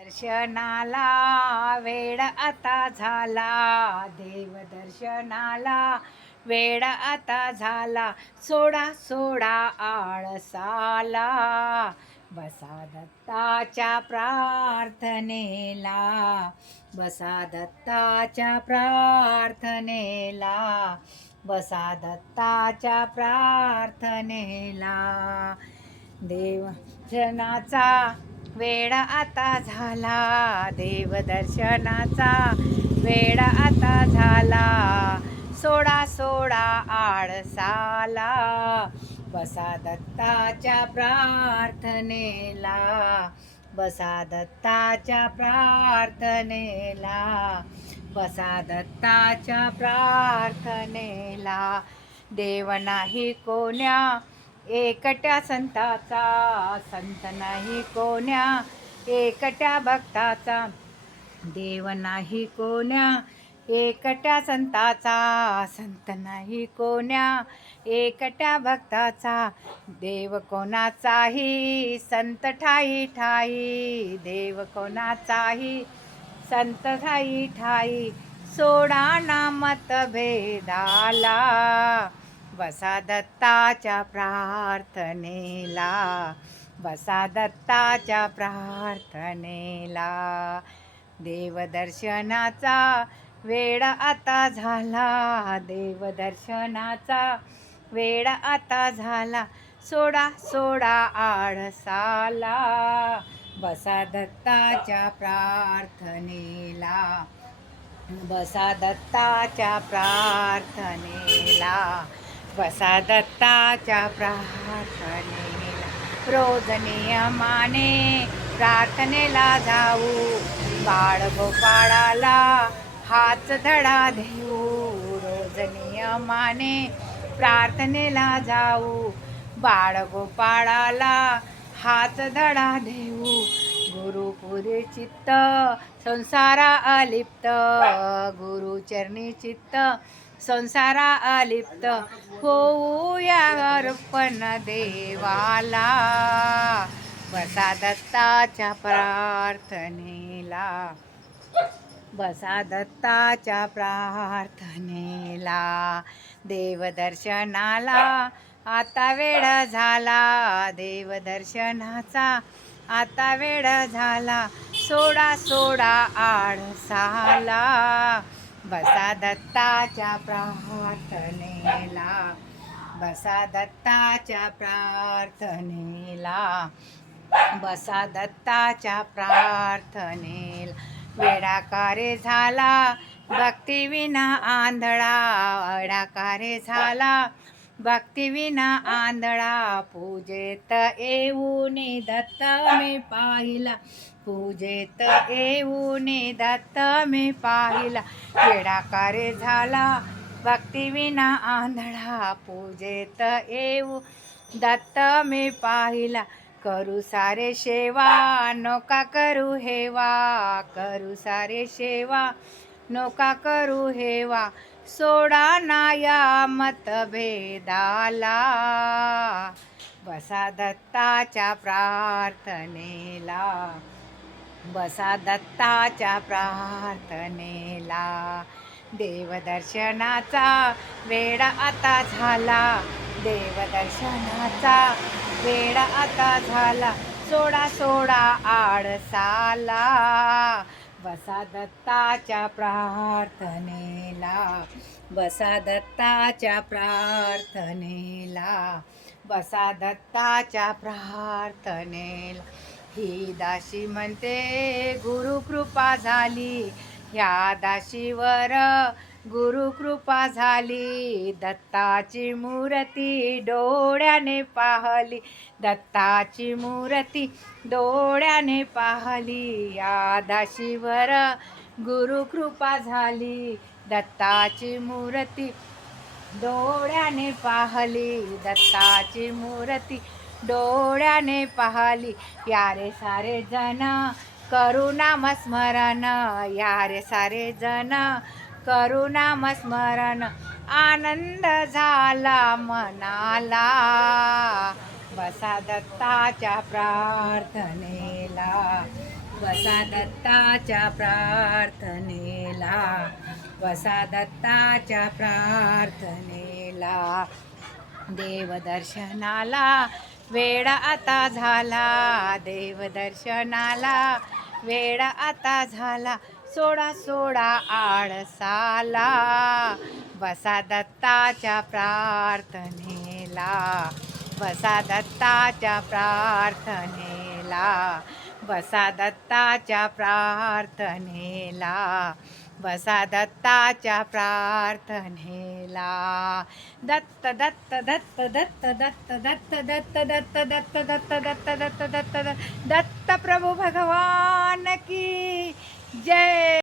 दर्शनाला वेळ आता झाला. देव दर्शनाला वेळ आता झाला. सोडा सोडा आळसाला. बसा दत्ताच्या प्रार्थनेला. बसा दत्ताच्या प्रार्थनेला. बसा दत्ताच्या प्रार्थनेला. देवदर्शनाचा वेळा आता झाला देवदर्शनाचा. वेळा आता झाला. सोडा सोडा आळसाला बसा दत्ताच्या प्रार्थनेला. बसा दत्ताच्या प्रार्थनेला. बसा दत्ताच्या प्रार्थनेला. देव नाही कोण्या एकट्या संताचा संत नाही कोण्या एकट्या भक्ताचा. देव नाही कोण्या एकट्या संताचा संत नाही कोण्या एकट्या भक्ताचा. देव कोणाचाही संत ठाई ठाई देव कोणाचाही संत ठाई ठाई. सोडा ना मतभेदाला. बसा दत्ताच्या प्रार्थनेला बसा दत्ताच्या प्रार्थनेला. देवदर्शनाचा वेळ आता झाला देवदर्शनाचा वेळ आता झाला. सोडा सोडा आळसाला बसा दत्ताच्या प्रार्थनेला बसा दत्ताच्या प्रार्थनेला. वसा दत्ताच्या प्रार्थनेला रोज नियमाने प्रार्थनेला जाऊ. बाळ गोपाळाला हाच धडा देऊ. रोज नियमाने प्रार्थनेला जाऊ. बाळ गोपाळाला हाच धडा देऊ. गुरुपुरी चित्त संसारा अलिप्त. गुरुचरणी चित्त संसारा अलिप्त होऊया अर्पण देवाला. बसा दत्ताच्या प्रार्थनेला. बसा दत्ताच्या प्रार्थनेला. देवदर्शनाला आता वेळ झाला. देवदर्शनाचा आता वेळ झाला. सोडा सोडा आळसाला. बसा दत्ताच्या प्रार्थनेला बसा दत्ताच्या प्रार्थनेला बसा दत्ताच्या प्रार्थनेला. वेडाकारे झाला भक्तिविना आंधळा अडाकारे झाला भक्तिविना आंधळा पूजेत येऊन दत्त मी पाहिला. पूजेत येऊन दत्त मी पाहिला. वेडाकारे झाला. भक्तिविना आंधळा पूजेत येऊ दत्त मी पाहिला. करू सारे सेवा नोका करू हेवा. करू सारे सेवा नोका करू हेवा. सोडा नाया मतभेदाला. बसा दत्ताच्या प्रार्थनेला. बसा दत्ताच्या प्रार्थनेला. देवदर्शनाचा वेळ आता झाला. देवदर्शनाचा वेळ आता झाला. सोडा सोडा आळसाला बसा दत्ताच्या प्रार्थनेला बसा दत्ताच्या प्रार्थनेला बसा दत्ताच्या प्रार्थनेला. ही दाशी म्हणते गुरुकृपा झाली ह्या दाशीवर गुरुकृपा झाली दत्ताची मूर्ती डोळ्याने पाहली दत्ताची मूर्ती डोळ्याने पाहली या दाशीवर गुरुकृपा झाली दत्ताची मूर्ती डोळ्याने पाहली दत्ताची मूर्ती डोळ्याने पाहली यारे सारे जण करुणामस्मरण यारे सारे जण करुणामस्मरण आनंद झाला मनाला. बसा दत्ताच्या प्रार्थनेला. वसा दत्ताच्या प्रार्थनेला. वसा दत्ताच्या प्रार्थनेला. देवदर्शनाला वेळ आता झाला. देवदर्शनाला वेळ आता झाला. सोडा सोडा आळसाला बसा दत्ताच्या प्रार्थनेला बसा दत्ताच्या प्रार्थनेला बसा दत्ताच्या प्रार्थनेला बसा दत्ताच्या प्रार्थनेला दत्त दत्त दत्त दत्त दत्त दत्त दत्त दत्त दत्त दत्त दत्त दत्त दत्त दत्त दत्त प्रभू भगवान की Yay!